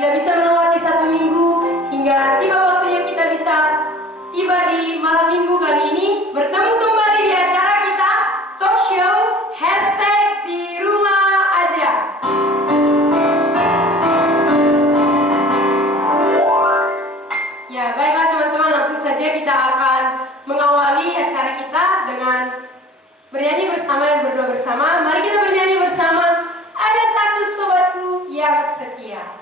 tidak bisa melewati satu minggu hingga tiba waktunya kita bisa tiba di malam minggu kali ini bertemu kembali di acara kita talk show #DiRumahAja. Ya, baiklah teman-teman, langsung saja kita akan mengawali acara kita dengan bernyanyi bersama dan berdoa bersama. Mari kita bernyanyi bersama. Ada satu sobatku yang setia.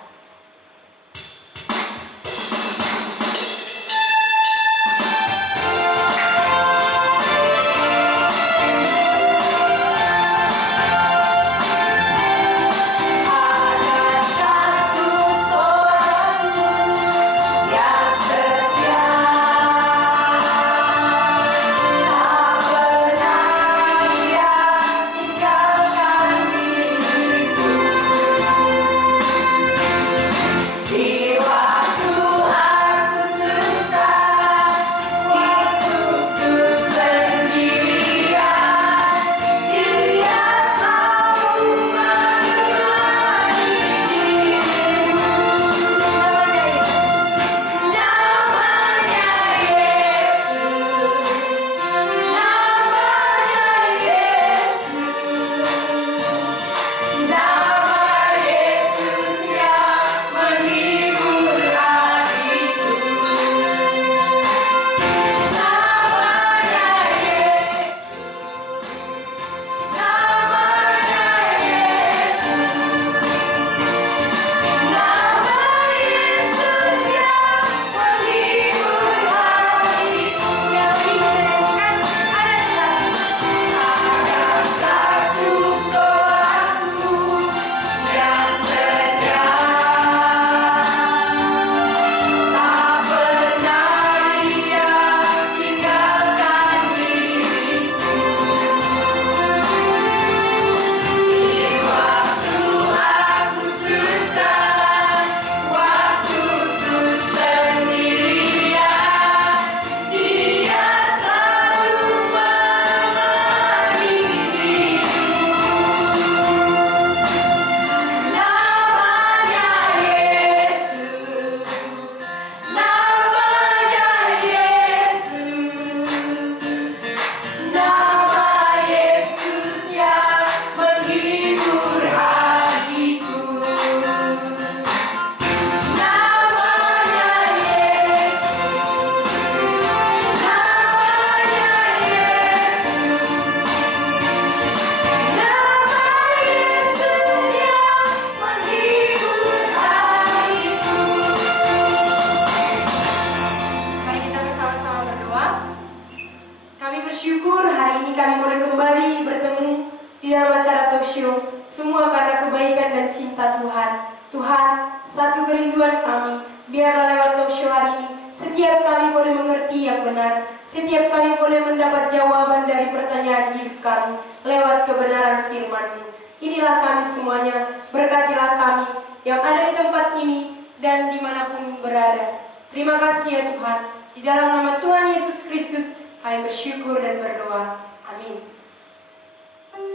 Bersyukur hari ini kami boleh kembali bertemu di dalam acara talk show. Semua karena kebaikan dan cinta Tuhan. Tuhan, satu kerinduan kami, biarlah lewat talk show hari ini setiap kami boleh mengerti yang benar. Setiap kami boleh mendapat jawaban dari pertanyaan hidup kami lewat kebenaran firman-Mu. Inilah kami semuanya, berkatilah kami yang ada di tempat ini dan dimanapun berada. Terima kasih ya Tuhan. Di dalam nama Tuhan Yesus Kristus kami bersyukur dan berdoa. Amin.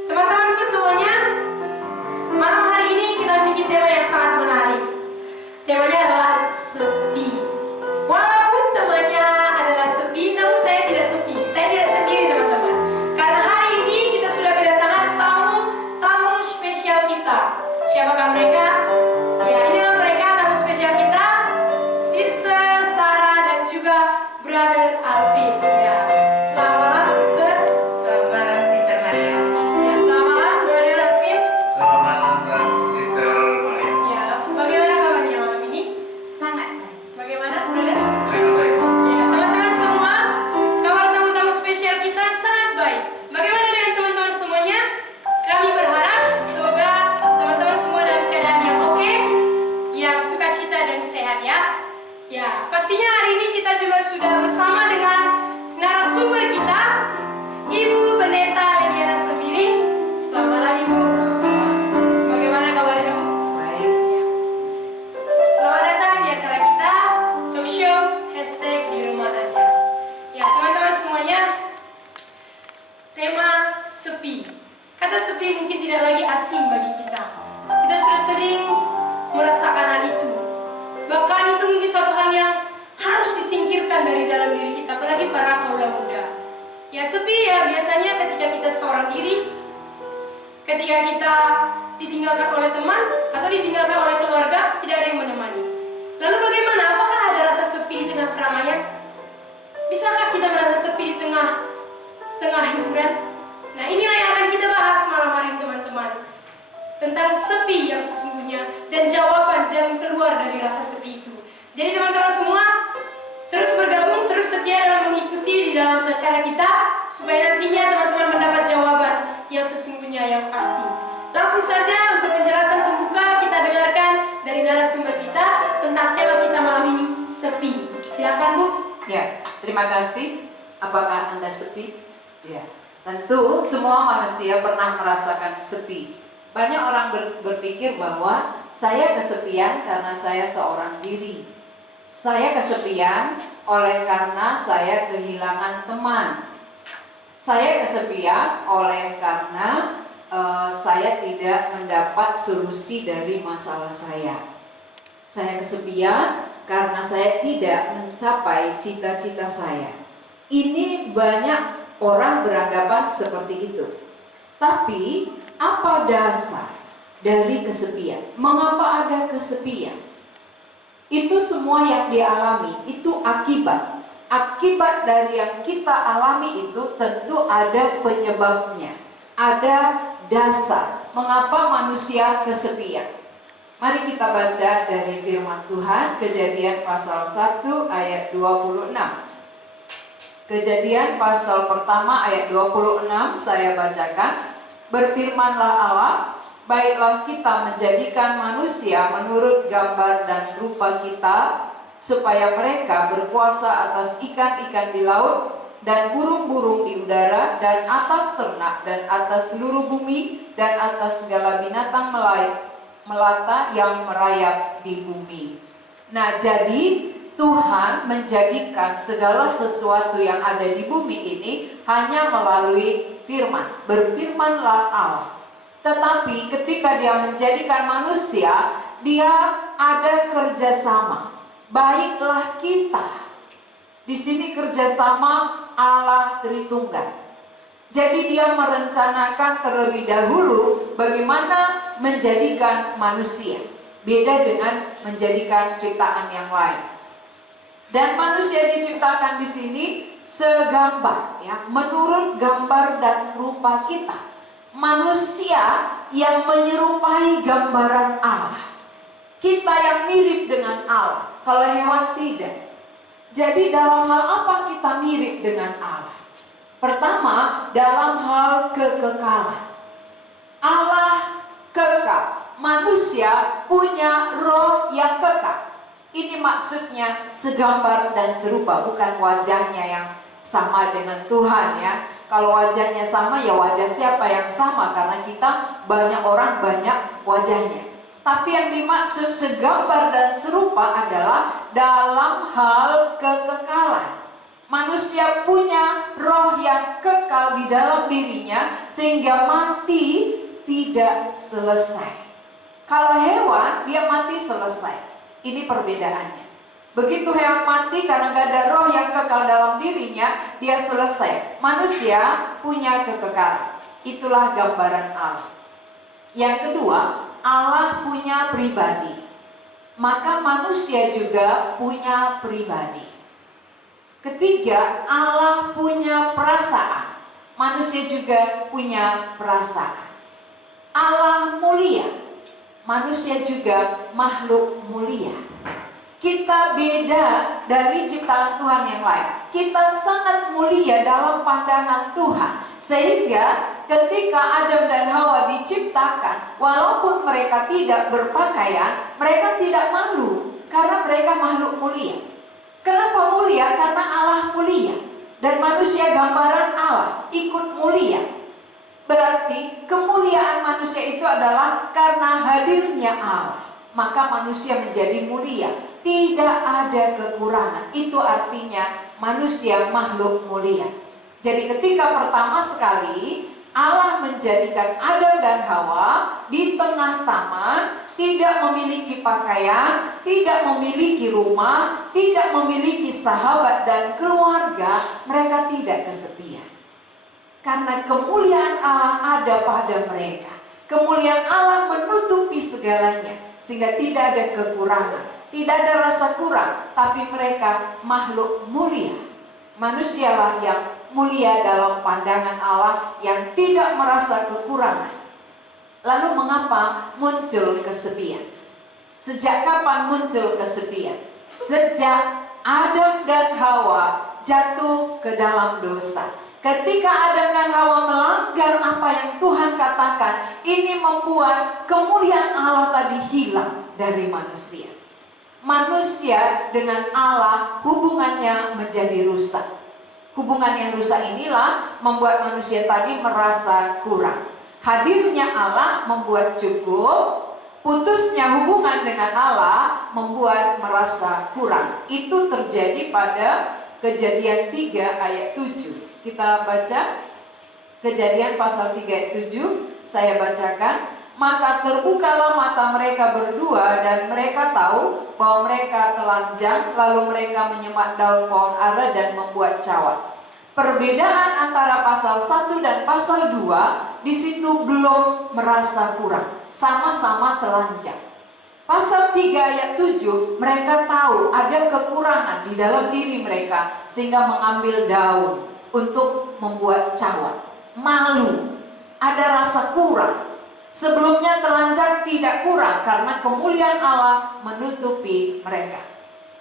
Teman-temanku semuanya, malam hari ini kita memiliki tema yang sangat menarik. Temanya adalah sepi. Walaupun temanya adalah sepi, namun saya tidak sepi. Saya tidak sendiri teman-teman. Karena hari ini kita sudah kedatangan tamu spesial kita. Siapakah mereka? Ya, inilah mereka tamu spesial kita, Sister Sarah dan juga Brother Alvin. Ya. Selamat malam, Sister. Selamat malam, Sister Maria. Ya, selamat malam, Brother Alvin. Selamat malam, Sister Maria. Ya, bagaimana kabarnya malam ini? Sangat baik. Bagaimana, Brother? Sangat baik. Ya, teman-teman semua, kabar tamu-tamu spesial kita sangat baik. Bagaimana dengan teman-teman semuanya? Kami berharap semoga teman-teman semua dalam keadaan yang oke, yang sukacita dan sehat ya. Ya, pastinya hari ini kita juga sudah bersama dengan narasumber kita, Ibu Pendeta Lediana Sembiring. Selamat malam Ibu. Bagaimana kabarnya Bu? Baik. Selamat datang di acara kita, talk show #DiRumahAja. Ya teman-teman semuanya, tema sepi. Kata sepi mungkin tidak lagi asing bagi kita. Kita sudah sering merasakan hal itu. apalagi para kaula muda. Ya sepi ya biasanya ketika kita seorang diri, ketika kita ditinggalkan oleh teman atau ditinggalkan oleh keluarga, tidak ada yang menemani. Lalu bagaimana? Apakah ada rasa sepi di tengah keramaian? Bisakah kita merasa sepi di tengah hiburan? Nah, inilah yang akan kita bahas malam hari ini, teman-teman. Tentang sepi yang sesungguhnya dan jawaban jalan keluar dari rasa sepi itu. Jadi teman-teman semua, terus bergabung, terus setia dalam mengikuti di dalam acara kita, supaya nantinya teman-teman mendapat jawaban yang sesungguhnya yang pasti. Langsung saja untuk penjelasan pembuka kita dengarkan dari narasumber kita tentang tema kita malam ini, sepi. Silakan Bu. Ya, terima kasih. Apakah Anda sepi? Ya, tentu semua manusia pernah merasakan sepi. Banyak orang berpikir bahwa saya kesepian karena saya seorang diri. Saya kesepian oleh karena saya kehilangan teman. Saya kesepian oleh karena saya tidak mendapat solusi dari masalah saya. Saya kesepian karena saya tidak mencapai cita-cita saya. Ini banyak orang beranggapan seperti itu. Tapi apa dasar dari kesepian? Mengapa ada kesepian? Itu semua yang dialami, itu akibat. Akibat dari yang kita alami itu tentu ada penyebabnya. Ada dasar mengapa manusia kesepian. Mari kita baca dari firman Tuhan, Kejadian pasal 1 ayat 26. Kejadian pasal pertama ayat 26 saya bacakan. Berfirmanlah Allah, baiklah kita menjadikan manusia menurut gambar dan rupa kita, supaya mereka berkuasa atas ikan-ikan di laut, dan burung-burung di udara, dan atas ternak, dan atas seluruh bumi, dan atas segala binatang melata yang merayap di bumi. Nah, jadi Tuhan menjadikan segala sesuatu yang ada di bumi ini hanya melalui firman. Berfirmanlah Allah. Tetapi ketika dia menjadikan manusia, dia ada kerjasama. Baiklah kita. Di sini kerjasama Allah Tritunggal. Jadi dia merencanakan terlebih dahulu bagaimana menjadikan manusia. Beda dengan menjadikan ciptaan yang lain. Dan manusia diciptakan di sini segambar, ya, menurut gambar dan rupa kita. Manusia yang menyerupai gambaran Allah. Kita yang mirip dengan Allah. Kalau hewan tidak. Jadi dalam hal apa kita mirip dengan Allah? Pertama, dalam hal kekekalan. Allah kekal. Manusia punya roh yang kekal. Ini maksudnya segambar dan serupa, bukan wajahnya yang sama dengan Tuhan, ya. Kalau wajahnya sama, ya wajah siapa yang sama, karena kita banyak orang banyak wajahnya. Tapi yang dimaksud segambar dan serupa adalah dalam hal kekekalan. Manusia punya roh yang kekal di dalam dirinya sehingga mati tidak selesai. Kalau hewan, dia mati selesai. Ini perbedaannya. Begitu hewan mati karena gak ada roh yang kekal dalam dirinya, dia selesai. Manusia punya kekekalan. Itulah gambaran Allah. Yang kedua, Allah punya pribadi. Maka manusia juga punya pribadi. Ketiga, Allah punya perasaan. Manusia juga punya perasaan. Allah mulia. Manusia juga makhluk mulia. Kita beda dari ciptaan Tuhan yang lain. Kita sangat mulia dalam pandangan Tuhan. Sehingga ketika Adam dan Hawa diciptakan, walaupun mereka tidak berpakaian, mereka tidak malu. Karena mereka makhluk mulia. Kenapa mulia? Karena Allah mulia. Dan manusia gambaran Allah, ikut mulia. Berarti kemuliaan manusia itu adalah karena hadirnya Allah. Maka manusia menjadi mulia. Tidak ada kekurangan. Itu artinya manusia makhluk mulia. Jadi ketika pertama sekali Allah menjadikan Adam dan Hawa di tengah taman, tidak memiliki pakaian, tidak memiliki rumah, tidak memiliki sahabat dan keluarga. Mereka tidak kesepian. Karena kemuliaan Allah ada pada mereka. Kemuliaan Allah menutupi segalanya, sehingga tidak ada kekurangan, tidak ada rasa kurang. Tapi mereka makhluk mulia. Manusialah yang mulia dalam pandangan Allah, yang tidak merasa kekurangan. Lalu mengapa muncul kesepian? Sejak kapan muncul kesepian? Sejak Adam dan Hawa jatuh ke dalam dosa. Ketika Adam dan Hawa melanggar apa yang Tuhan katakan, ini membuat kemuliaan Allah tadi hilang dari manusia. Manusia dengan Allah hubungannya menjadi rusak. Hubungan yang rusak inilah membuat manusia tadi merasa kurang. Hadirnya Allah membuat cukup, putusnya hubungan dengan Allah membuat merasa kurang. Itu terjadi pada Kejadian 3 ayat 7. Kita baca Kejadian pasal 3 ayat 7. Saya bacakan. Maka terbukalah mata mereka berdua, dan mereka tahu bahwa mereka telanjang. Lalu mereka menyemat daun pohon ara dan membuat cawat. Perbedaan antara pasal 1 dan pasal 2, di situ belum merasa kurang, sama-sama telanjang. Pasal 3 ayat 7, mereka tahu ada kekurangan di dalam diri mereka, sehingga mengambil daun untuk membuat cawat. Malu, ada rasa kurang. Sebelumnya telanjang tidak kurang karena kemuliaan Allah menutupi mereka.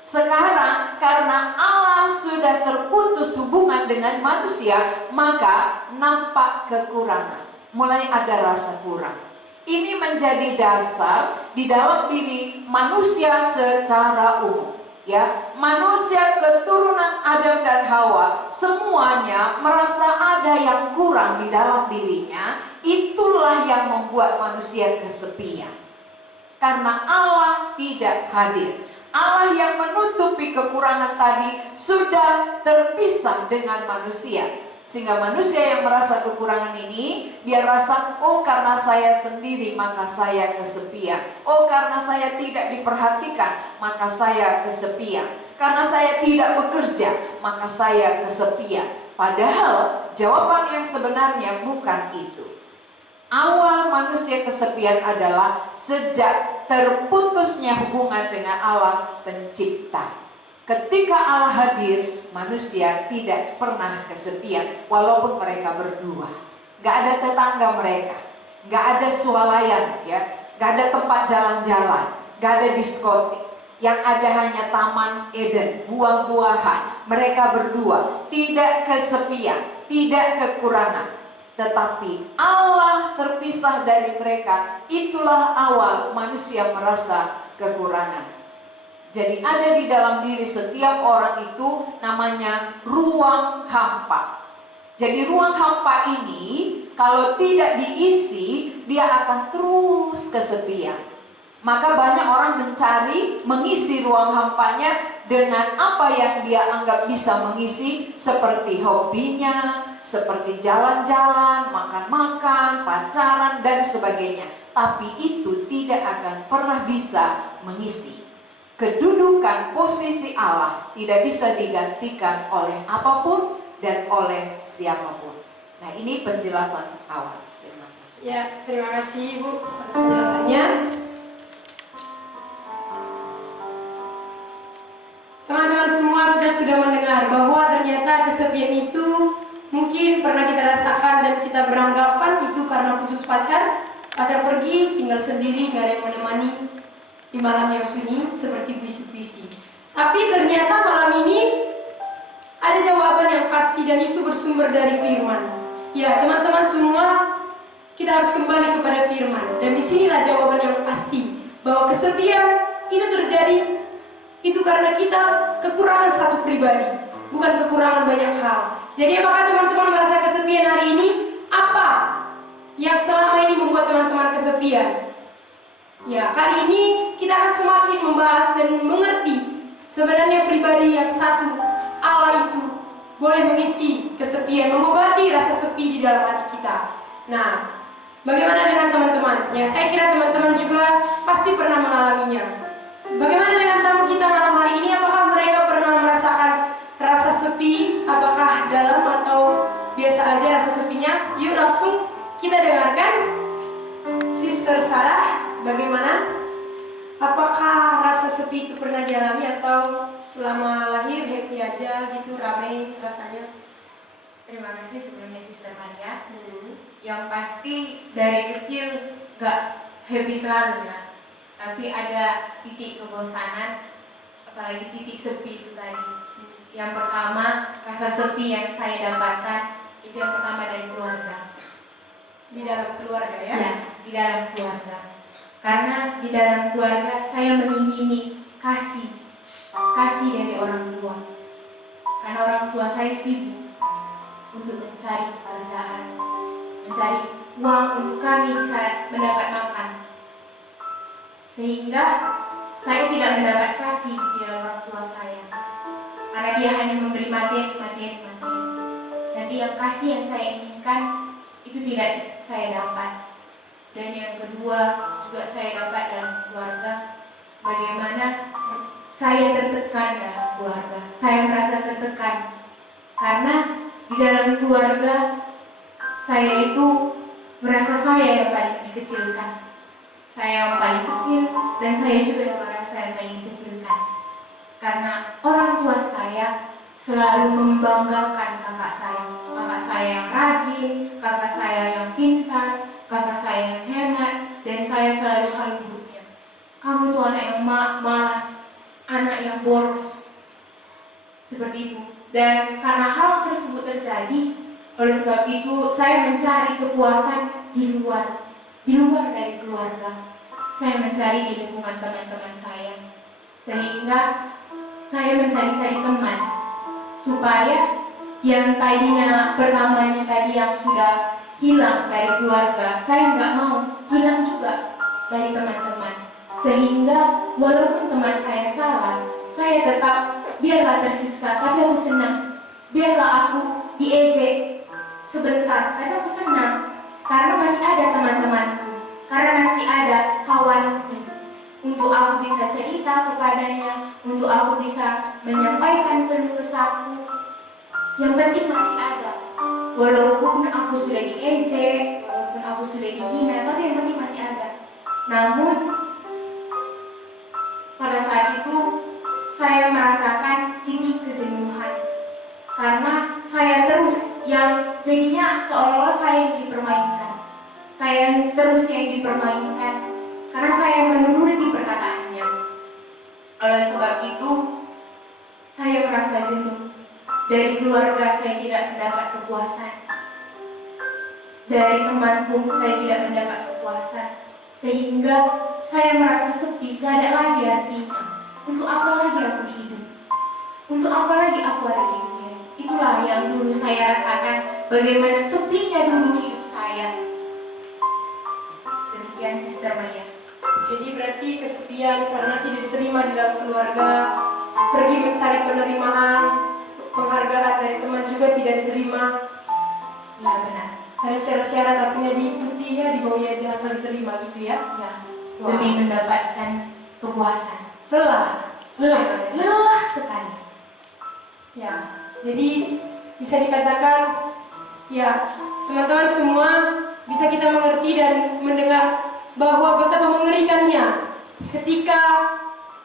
Sekarang karena Allah sudah terputus hubungan dengan manusia, maka nampak kekurangan. Mulai ada rasa kurang. Ini menjadi dasar di dalam diri manusia secara umum. Ya, manusia keturunan Adam dan Hawa semuanya merasa ada yang kurang di dalam dirinya. Itulah yang membuat manusia kesepian. Karena Allah tidak hadir. Allah yang menutupi kekurangan tadi sudah terpisah dengan manusia. Sehingga manusia yang merasa kekurangan ini, dia rasa, oh karena saya sendiri maka saya kesepian. Oh karena saya tidak diperhatikan maka saya kesepian. Karena saya tidak bekerja maka saya kesepian. Padahal jawaban yang sebenarnya bukan itu. Awal manusia kesepian adalah sejak terputusnya hubungan dengan Allah pencipta. Ketika Allah hadir, manusia tidak pernah kesepian walaupun mereka berdua. Gak ada tetangga mereka, gak ada swalayan, ya, gak ada tempat jalan-jalan, gak ada diskotik. Yang ada hanya Taman Eden, buah-buahan. Mereka berdua tidak kesepian, tidak kekurangan. Tetapi Allah terpisah dari mereka. Itulah awal manusia merasa kekurangan. Jadi ada di dalam diri setiap orang itu namanya ruang hampa. Jadi ruang hampa ini kalau tidak diisi, dia akan terus kesepian. Maka banyak orang mencari mengisi ruang hampanya dengan apa yang dia anggap bisa mengisi, seperti hobinya, seperti jalan-jalan, makan-makan, pacaran dan sebagainya. Tapi itu tidak akan pernah bisa mengisi. Kedudukan posisi Allah tidak bisa digantikan oleh apapun dan oleh siapapun. Nah, ini penjelasan awal. Terima kasih. Ya, terima kasih Ibu atas penjelasannya. Teman-teman semua, kita sudah mendengar bahwa ternyata kesepian itu mungkin pernah kita rasakan dan kita beranggapan itu karena putus pacar pergi, tinggal sendiri, nggak ada yang menemani di malam yang sunyi seperti puisi-puisi. Tapi ternyata malam ini ada jawaban yang pasti dan itu bersumber dari firman. Ya, teman-teman semua, kita harus kembali kepada firman. Dan disinilah jawaban yang pasti bahwa kesepian itu terjadi itu karena kita kekurangan satu pribadi, bukan kekurangan banyak hal. Jadi apakah teman-teman merasa kesepian hari ini? Apa yang selama ini membuat teman-teman kesepian? Ya, kali ini kita akan semakin membahas dan mengerti sebenarnya pribadi yang satu, Allah itu boleh mengisi kesepian, mengobati rasa sepi di dalam hati kita. Nah, bagaimana dengan teman-teman? Ya, saya kira teman-teman juga pasti pernah mengalaminya. Bagaimana dengan tamu kita malam hari ini? Apakah mereka pernah merasakan rasa sepi? Apakah dalam atau biasa aja rasa sepinya? Yuk langsung kita dengarkan Sister Sarah. Bagaimana? Apakah rasa sepi itu pernah dialami atau selama lahir happy aja gitu, ramai rasanya? Terima kasih sebelumnya Sister Maria. Yang pasti dari kecil gak happy selalu ya. Tapi ada titik kebosanan, apalagi titik sepi itu tadi. Yang pertama, rasa sepi yang saya dapatkan itu yang pertama dari keluarga. Di dalam keluarga ya? Ya, di dalam keluarga. Karena di dalam keluarga saya mengingini kasih dari orang tua. Karena orang tua saya sibuk untuk mencari pekerjaan, mencari uang untuk kami bisa mendapat makan. Sehingga saya tidak mendapat kasih dari orang tua saya. Karena dia hanya memberi materi. Tapi yang kasih yang saya inginkan itu tidak saya dapat. Dan yang kedua juga saya dapat dalam keluarga, bagaimana saya tertekan dalam keluarga. Saya merasa tertekan karena di dalam keluarga saya itu merasa saya yang paling dikecilkan. Saya yang paling kecil dan saya juga yang merasa yang paling dikecilkan. Karena orang tua saya selalu membanggakan kakak saya. Kakak saya yang rajin, kakak saya yang pintar, kakak saya yang hemat, dan saya selalu hal buruknya. Kamu tuh anak yang malas, anak yang boros. Seperti itu. Dan karena hal tersebut terjadi, oleh sebab itu saya mencari kepuasan di luar dari keluarga. Saya mencari di lingkungan teman-teman saya. Sehingga saya mencari-cari teman supaya yang tadinya pertamanya tadi yang sudah hilang dari keluarga, saya nggak mau hilang juga dari teman-teman. Sehingga walaupun teman saya salah, saya tetap biarlah tersiksa, tapi aku senang. Biarlah aku diejek sebentar, tapi aku senang karena masih ada teman-temanku, karena masih ada kawanku. Untuk aku bisa cerita kepadanya, untuk aku bisa menyampaikan keluh kesahku. Yang penting masih ada. Walaupun aku sudah diejek, walaupun aku sudah dihina, tapi yang penting masih ada. Namun pada saat itu saya merasakan titik kejenuhan karena saya terus yang jadinya seolah-olah saya yang dipermainkan. Saya terus yang dipermainkan karena saya menuruti perkataannya. Oleh sebab itu saya merasa jenuh. Dari keluarga saya tidak mendapat kepuasan. Dari teman pun saya tidak mendapat kepuasan. Sehingga saya merasa sepi, gak ada lagi artinya. Untuk apa lagi aku hidup? Untuk apa lagi aku ada di dunia? Itulah yang dulu saya rasakan, bagaimana sepinya dulu hidup saya. Demikian Sister Maria. Jadi berarti kesepian karena tidak diterima di dalam keluarga, pergi mencari penerimaan, penghargaan dari teman juga tidak diterima. Ya benar. Karena syarat-syarat artinya diikuti ya, dibawahi aja asal diterima gitu ya. Ya. Wow. Demi mendapatkan kepuasan. Lelah Sekali. ya. Jadi bisa dikatakan ya, teman-teman semua bisa kita mengerti dan mendengar bahwa betapa mengerikannya ketika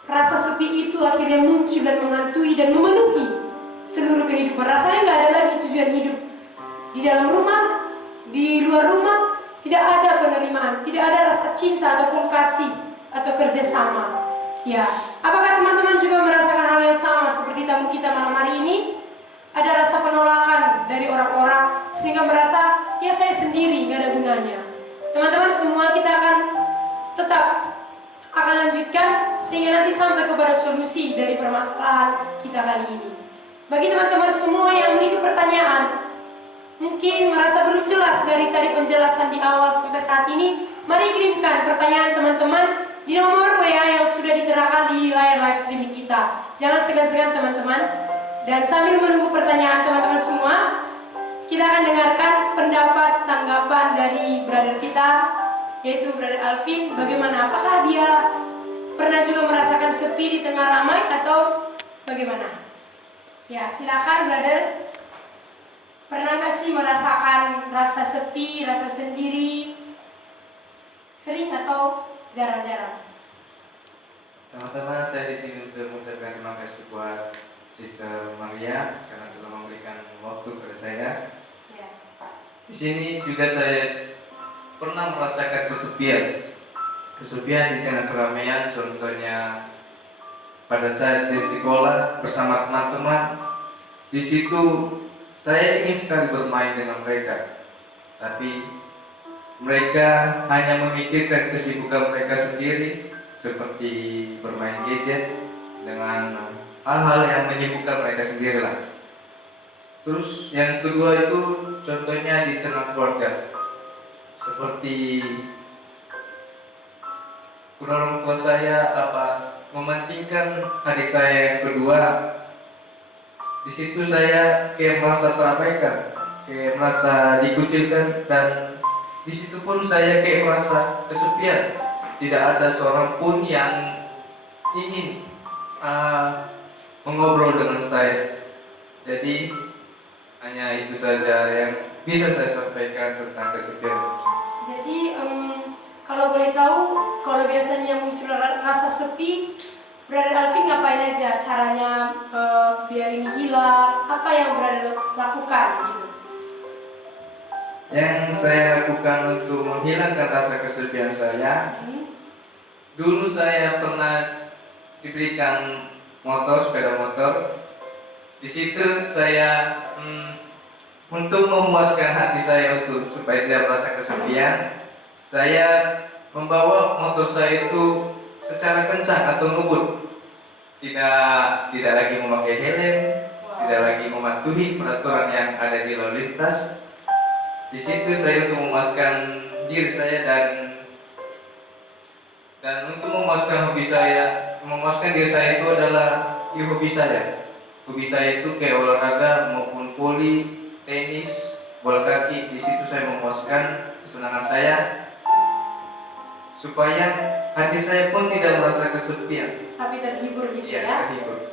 rasa sepi itu akhirnya muncul dan menghantui dan memenuhi seluruh kehidupan. Rasanya nggak ada lagi tujuan hidup. Di dalam rumah, di luar rumah, tidak ada penerimaan, tidak ada rasa cinta ataupun kasih atau kerjasama. Ya, apakah teman-teman juga merasakan hal yang sama seperti tamu kita malam hari ini? Ada rasa penolakan dari orang-orang sehingga merasa ya saya sendiri nggak ada gunanya. Teman-teman semua kita akan tetap akan lanjutkan sehingga nanti sampai kepada solusi dari permasalahan kita kali ini. Bagi teman-teman semua yang memiliki pertanyaan, mungkin merasa belum jelas dari tadi penjelasan di awal sampai saat ini, mari kirimkan pertanyaan teman-teman di nomor WA yang sudah diterakan di layar live streaming kita. Jangan segan-segan teman-teman. Dan sambil menunggu pertanyaan teman-teman semua, kita akan dengarkan pendapat tanggapan dari brother kita, yaitu brother Alvin. Bagaimana? Apakah dia pernah juga merasakan sepi di tengah ramai atau bagaimana? Ya, silakan brother. Pernahkah sih merasakan rasa sepi, rasa sendiri? Sering atau jarang-jarang? Teman-teman, saya di sini untuk mengucapkan terima kasih buat Sister Maria karena telah memberikan waktu kepada saya. Ya. Di sini juga saya pernah merasakan kesepian di tengah keramaian. Contohnya pada saat di sekolah bersama teman-teman, di situ saya ingin sekali bermain dengan mereka, tapi mereka hanya memikirkan kesibukan mereka sendiri, seperti bermain gadget dengan hal-hal yang menyibukkan mereka sendirilah. Terus yang kedua itu contohnya di tengah keluarga, seperti orang tua saya mementingkan adik saya yang kedua. Di situ saya kayak merasa terabaikan, kayak merasa dikucilkan, dan di situ pun saya kayak merasa kesepian. Tidak ada seorang pun yang ingin mengobrol dengan saya. Jadi hanya itu saja yang bisa saya sampaikan tentang kesepian. Jadi kalau boleh tahu, kalau biasanya muncul rasa sepi, brother Alvin ngapain aja caranya biar ini hilang? Apa yang brother lakukan gitu? Yang saya lakukan untuk menghilangkan rasa kesepian saya, dulu saya pernah diberikan sepeda motor. Di situ saya untuk memuaskan hati saya supaya tidak merasa kesepian, saya membawa motor saya itu secara kencang atau ngebut, tidak lagi memakai helm, tidak lagi mematuhi peraturan yang ada di lalu lintas. Di situ saya untuk memuaskan diri saya dan untuk memuaskan diri saya itu adalah hobi saya. Hobi saya itu kayak olahraga maupun voli, tenis, bola kaki. Di situ saya memuaskan kesenangan saya, supaya hati saya pun tidak merasa kesepian. Tapi terhibur gitu Iya, ya? terhibur.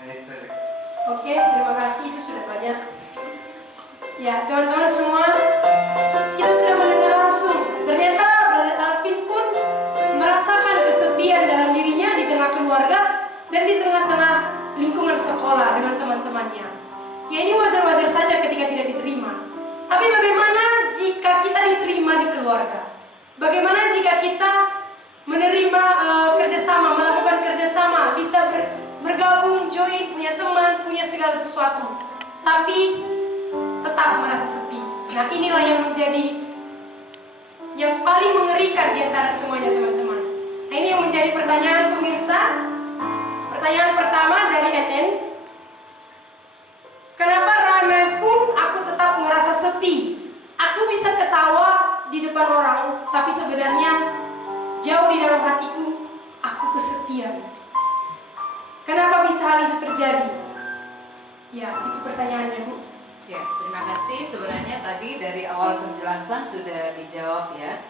Hanya itu saja. Oke, terima kasih, itu sudah banyak. Ya, teman-teman semua, kita sudah mendengar langsung. Ternyata brother Alvin pun merasakan kesepian dalam dirinya di tengah keluarga dan di tengah-tengah lingkungan sekolah dengan teman-temannya. Ya, ini wajar-wajar saja ketika tidak diterima. Tapi bagaimana jika kita diterima di keluarga? Bagaimana jika kita menerima kerjasama, melakukan kerjasama, bisa bergabung, join, punya teman, punya segala sesuatu, tapi tetap merasa sepi? Nah, inilah yang menjadi yang paling mengerikan di antara semuanya, teman-teman. Nah, ini yang menjadi pertanyaan pemirsa. Pertanyaan pertama dari NN. Kenapa ramai pun aku tetap merasa sepi? Aku bisa ketawa di depan orang, tapi sebenarnya jauh di dalam hatiku aku kesepian. Kenapa bisa hal itu terjadi? Ya, itu pertanyaannya, Bu. Ya, terima kasih. Sebenarnya tadi dari awal penjelasan sudah dijawab ya.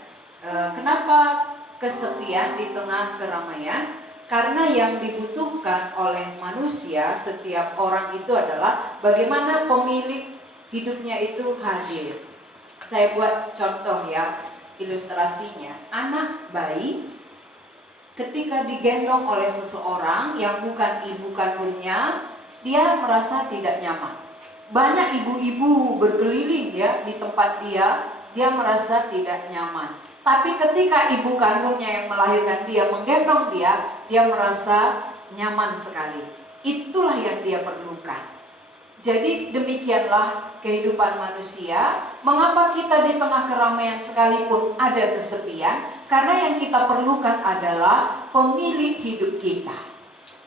Kenapa kesepian di tengah keramaian? Karena yang dibutuhkan oleh manusia, setiap orang itu adalah bagaimana pemilik hidupnya itu hadir. Saya buat contoh ya, ilustrasinya. Anak bayi ketika digendong oleh seseorang yang bukan ibu kandungnya, dia merasa tidak nyaman. Banyak ibu-ibu berkeliling ya di tempat dia merasa tidak nyaman. Tapi ketika ibu kandungnya yang melahirkan dia, menggendong dia merasa nyaman sekali. Itulah yang dia perlukan. Jadi demikianlah kehidupan manusia. Mengapa kita di tengah keramaian sekalipun ada kesepian? Karena yang kita perlukan adalah pemilik hidup kita.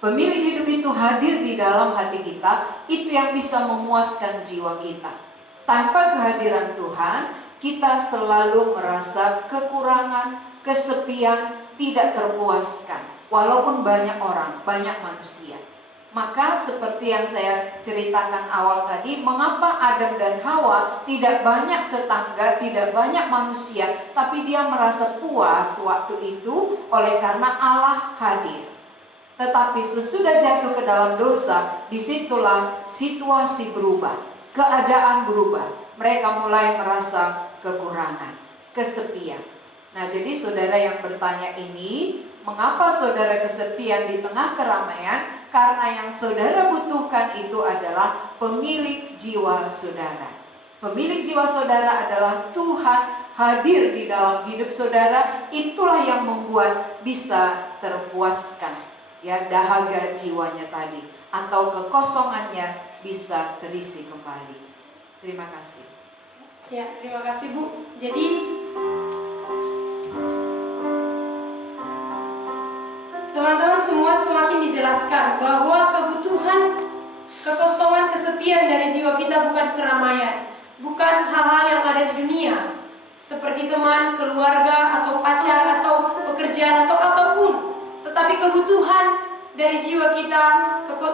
Pemilik hidup itu hadir di dalam hati kita, itu yang bisa memuaskan jiwa kita. Tanpa kehadiran Tuhan, kita selalu merasa kekurangan, kesepian, tidak terpuaskan. Walaupun banyak orang, banyak manusia. Maka seperti yang saya ceritakan awal tadi, mengapa Adam dan Hawa tidak banyak tetangga, tidak banyak manusia, tapi dia merasa puas waktu itu oleh karena Allah hadir. Tetapi sesudah jatuh ke dalam dosa, disitulah situasi berubah, keadaan berubah. Mereka mulai merasa kekurangan, kesepian. Nah, jadi saudara yang bertanya ini, mengapa saudara kesepian di tengah keramaian? Karena yang saudara butuhkan itu adalah pemilik jiwa saudara. Pemilik jiwa saudara adalah Tuhan hadir di dalam hidup saudara. Itulah yang membuat bisa terpuaskan ya dahaga jiwanya tadi, atau kekosongannya bisa terisi kembali. Terima kasih. Ya, terima kasih Bu. Jadi teman-teman semua semakin dijelaskan bahwa kebutuhan, kekosongan, kesepian dari jiwa kita bukan keramaian, bukan hal-hal yang ada di dunia seperti teman, keluarga, atau pacar, atau pekerjaan, atau apapun. Tetapi kebutuhan dari jiwa kita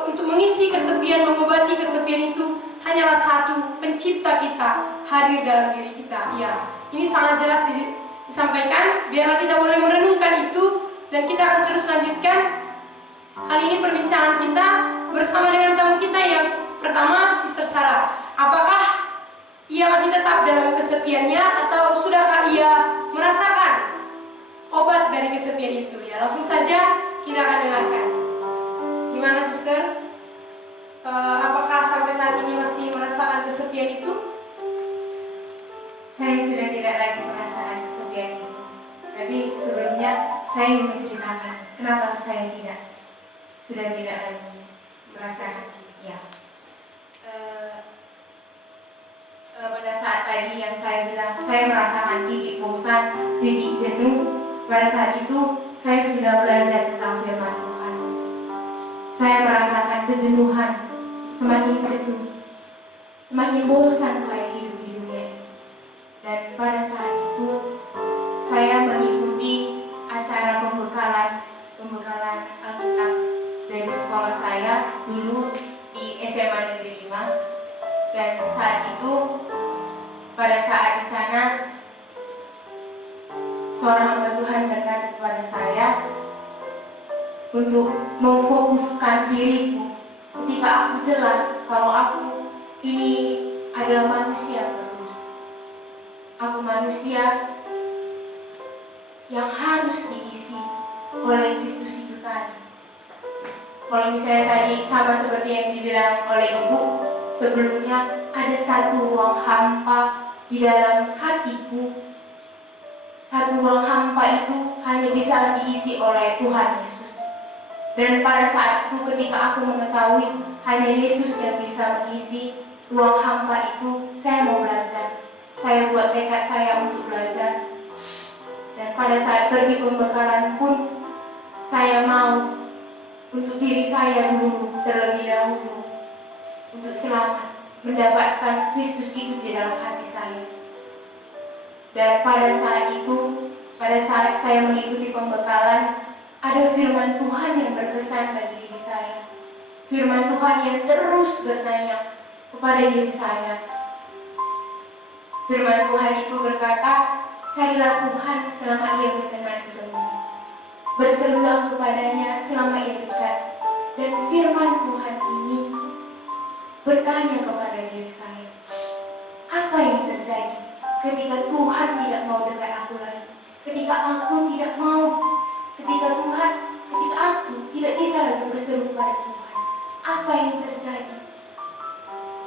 untuk mengisi kesepian, mengobati kesepian itu hanyalah satu, pencipta kita hadir dalam diri kita. Ya, ini sangat jelas disampaikan. Biarlah kita mulai merenungkan itu. Dan kita akan terus lanjutkan kali ini perbincangan kita bersama dengan tamu kita yang pertama, Sister Sarah. Apakah ia masih tetap dalam kesepiannya atau sudahkah ia merasakan obat dari kesepian itu? Ya, langsung saja kita akan dengarkan. Gimana, Sister? Apakah sampai saat ini masih merasakan kesepian itu? Saya sudah tidak lagi merasakan kesepian itu. Tapi sebelumnya saya ingin menceritakan kenapa saya sudah tidak lagi merasakan kesepian. Pada saat tadi yang saya bilang saya merasakan titik bosan, titik jenuh. Pada saat itu saya sudah belajar tentang firman Tuhan. Saya merasakan kejenuhan, semakin jenuh, semakin bosan saya hidup di dunia ini. Dan pada saat itu saya mengikuti acara pembekalan Alkitab dari sekolah saya dulu di SMA Negeri 5. Dan saat itu, pada saat di sana, seorang hamba Tuhan berkata kepada saya untuk memfokuskan diriku ketika aku jelas kalau aku ini adalah manusia terus. Aku manusia yang harus diisi oleh Kristus itu tadi. Kalau misalnya tadi sama seperti yang dibilang oleh Ibu sebelumnya, ada satu ruang hampa di dalam hatiku. Satu ruang hampa itu hanya bisa diisi oleh Tuhan Yesus. Dan pada saat itu ketika aku mengetahui hanya Yesus yang bisa mengisi ruang hampa itu, saya mau belajar. Saya buat tekad saya untuk belajar. Dan pada saat pergi pembekalan pun, saya mau untuk diri saya dulu terlebih dahulu untuk selamat mendapatkan Kristus itu di dalam hati saya. Dan pada saat itu, pada saat saya mengikuti pembekalan, ada firman Tuhan yang berkesan bagi diri saya. Firman Tuhan yang terus bertanya kepada diri saya. Firman Tuhan itu berkata, carilah Tuhan selama ia berkenan ditemui. Berserulah kepadanya selama ia dekat. Dan firman Tuhan ini bertanya kepada diri saya, apa yang terjadi ketika Tuhan tidak mau dekat aku lagi? Ketika aku tidak mau, ketika aku tidak bisa lagi berseru kepada Tuhan, apa yang terjadi?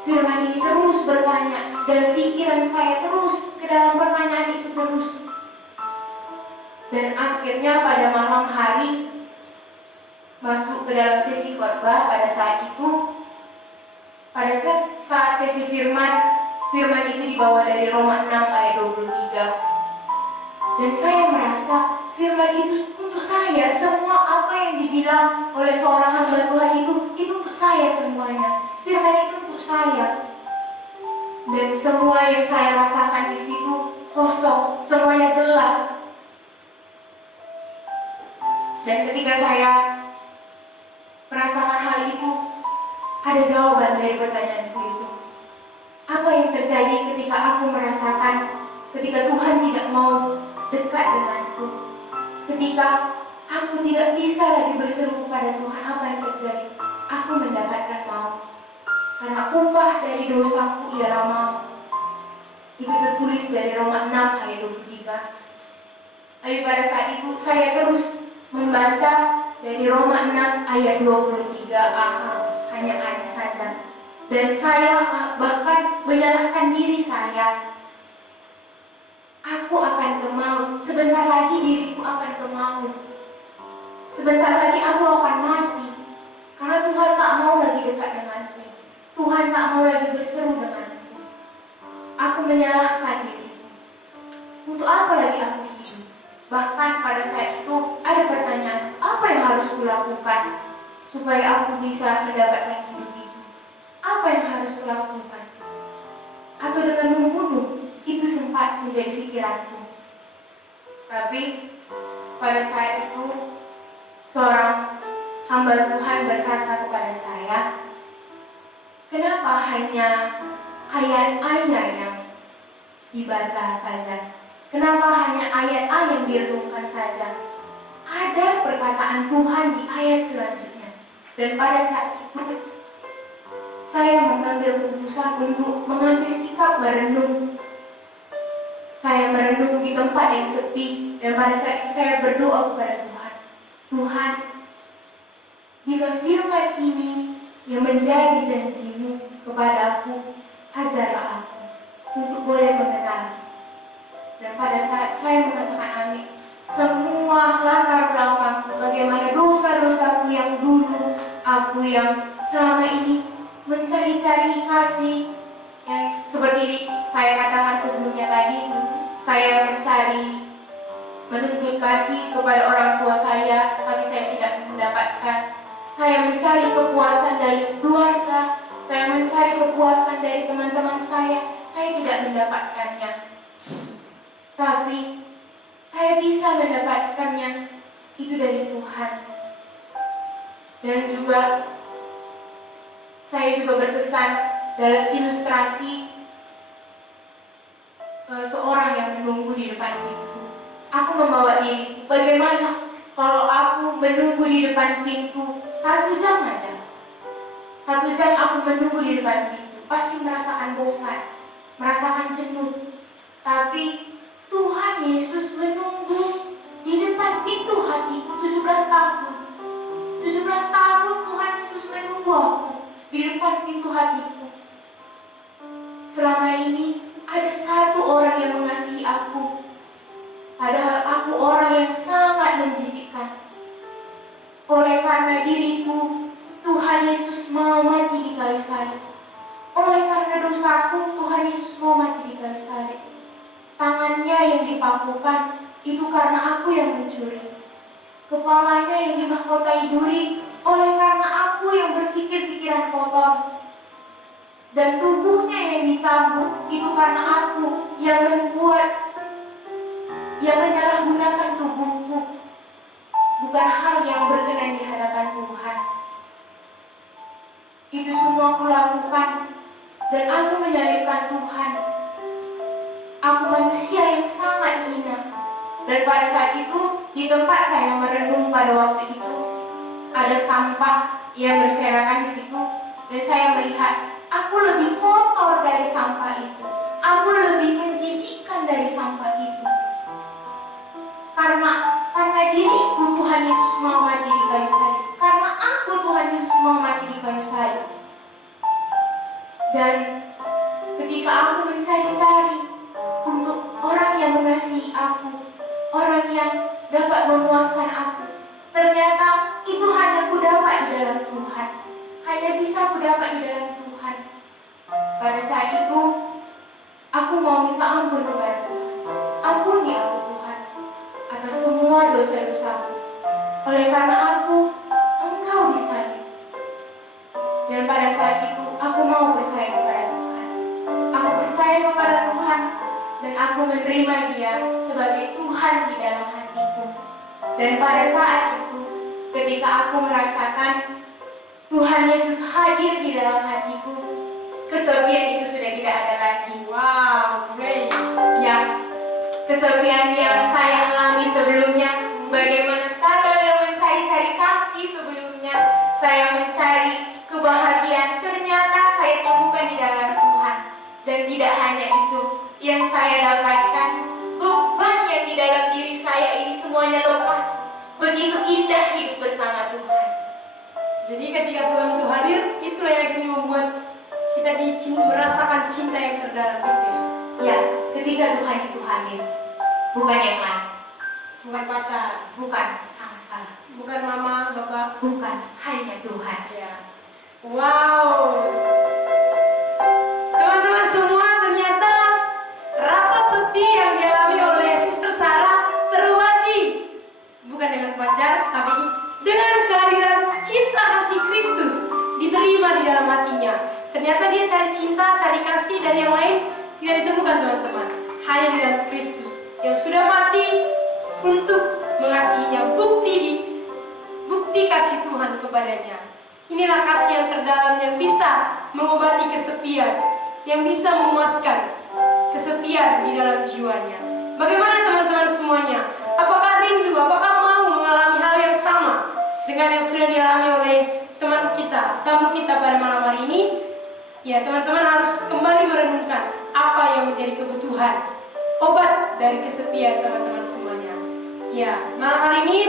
Firman ini terus bertanya, dan pikiran saya terus ke dalam pertanyaan itu terus. Dan akhirnya pada malam hari masuk ke dalam sesi khotbah. Pada saat itu, pada saat sesi firman itu dibawa dari Roma 6 ayat 23. Dan saya merasa firman itu untuk saya. Semua apa yang dibilang oleh seorang hamba Tuhan itu untuk saya semuanya. Firman itu untuk saya. Dan semua yang saya rasakan di situ kosong, semuanya gelap. Dan ketika saya merasakan hal itu, ada jawaban dari pertanyaanku itu. Apa yang terjadi ketika aku merasakan ketika Tuhan tidak mau dekat denganku? Ketika aku tidak bisa lagi berseru kepada Tuhan, apa yang terjadi? Aku mendapatkan maut. Karena upah dari dosaku ialah maut. Itu tertulis dari Roma 6 ayat 23. Tapi pada saat itu saya terus membaca dari Roma 6 ayat 23a, hanya ada saja. Dan saya bahkan menyalahkan diri saya. Aku akan ke maut, sebentar lagi diriku akan ke maut. Sebentar lagi aku akan mati. Karena Tuhan tak mau lagi dekat denganku. Tuhan tak mau lagi berseru denganku. Aku menyalahkan diriku. Untuk apa lagi aku hidup? Bahkan pada saat itu ada pertanyaan, apa yang harus kulakukan supaya aku bisa mendapatkan hidup itu? Apa yang harus kulakukan? Atau dengan membunuh? Itu sempat menjadi pikiranku. Tapi pada saat itu seorang hamba Tuhan berkata kepada saya, kenapa hanya ayat-ayat yang dibaca saja? Kenapa hanya ayat-ayat yang direnungkan saja? Ada perkataan Tuhan di ayat selanjutnya. Dan pada saat itu saya mengambil keputusan untuk mengambil sikap merenung. Saya merenung di tempat yang sepi, dan pada saat itu saya berdoa kepada Tuhan. Tuhan, bila firman ini yang menjadi janjimu kepadaku, ajarlah aku untuk boleh mengenal. Dan pada saat saya mengatakan amin, semua latar belakangku, bagaimana dosa-dosaku yang dulu, aku yang selama ini mencari-cari kasih, yang seperti saya katakan sebelumnya tadi, saya mencari menuntut kasih kepada orang tua saya, tapi saya tidak mendapatkan. Saya mencari kepuasan dari keluarga, saya mencari kepuasan dari teman-teman saya tidak mendapatkannya. Tapi saya bisa mendapatkannya itu dari Tuhan. Dan juga saya juga berkesan dalam ilustrasi seorang yang menunggu di depan pintu. Aku membawa diri, bagaimana kalau aku menunggu di depan pintu 1 jam aja? 1 jam aku menunggu di depan pintu, pasti merasakan bosan, merasakan jenuh. Tapi Tuhan Yesus menunggu di depan pintu hatiku 17 tahun. 17 tahun Tuhan Yesus menunggu aku di depan pintu hatiku. Selama ini ada satu orang yang mengasihi aku, padahal aku orang yang sangat menjijikkan. Oleh karena diriku, Tuhan Yesus mau mati di kayu salib. Oleh karena dosaku, Tuhan Yesus mau mati di kayu salib. Tangannya yang dipakukan itu karena aku yang mencuri. Kepalanya yang dimahkotai duri oleh karena aku yang berpikir pikiran kotor. Dan tubuhnya yang dicambuk itu karena aku yang menyalahgunakan tubuhku. Bukan hal yang berkenan di hadapan Tuhan. Itu semua aku lakukan dan aku menyalibkan Tuhan. Aku manusia yang sangat hina. Dan pada saat itu di tempat saya merenung pada waktu itu ada sampah yang berserakan di situ, dan saya melihat aku lebih kotor dari sampah itu. Aku lebih menjijikkan dari sampah itu. Karena diriku Tuhan Yesus mau mati di kayu salib. Karena aku Tuhan Yesus mau mati di kayu salib. Dan ketika aku mencari-cari untuk orang yang mengasihi aku, orang yang dapat memuaskan aku, ternyata itu hanya ku dapat di dalam Tuhan. Hanya bisa ku dapat di dalam Tuhan. Pada saat itu, aku mau minta ampun kepada Tuhan. Ampuni aku Tuhan atas semua dosa-dosaku. Oleh karena Engkau disalib. Dan pada saat itu, aku mau percaya kepada Tuhan. Aku percaya kepada Tuhan dan aku menerima Dia sebagai Tuhan di dalam hatiku. Dan pada saat itu, ketika aku merasakan Tuhan Tuhan Yesus hadir di dalam hatiku, kesepian itu sudah tidak ada lagi. Wow, great. Ya, kesepian yang saya alami sebelumnya, bagaimana saya yang mencari-cari kasih sebelumnya, saya mencari kebahagiaan, ternyata saya temukan di dalam Tuhan. Dan tidak hanya itu yang saya dapatkan, beban yang di dalam diri saya ini semuanya lepas. Begitu indah hidup bersama Tuhan. Jadi ketika Tuhan itu hadir, itulah yang akhirnya membuat kita merasakan cinta yang terdalam itu ya. Ya, ketika Tuhan itu hadir, bukan yang lain, Bukan pacar, bukan salah, bukan mama, bapak. bukan, hanya Tuhan. Ya. Wow. Teman-teman semua, ternyata rasa sepi yang dialami oleh Sister Sarah terobati. Bukan dengan pacar, tapi dengan kehadiran cinta kasih Kristus diterima di dalam hatinya. Ternyata dia cari cinta, cari kasih dari yang lain tidak ditemukan teman-teman. Hanya di dalam Kristus yang sudah mati untuk mengasihinya. Bukti kasih Tuhan kepadanya. Inilah kasih yang terdalam yang bisa mengobati kesepian, yang bisa memuaskan kesepian di dalam jiwanya. Bagaimana teman-teman semuanya? Apakah rindu, apakah mau mengalami hal yang sama dengan yang sudah dialami oleh teman kita, tamu kita pada malam hari ini? Ya, teman-teman harus kembali merenungkan apa yang menjadi kebutuhan obat dari kesepian teman-teman semuanya. Ya, malam hari ini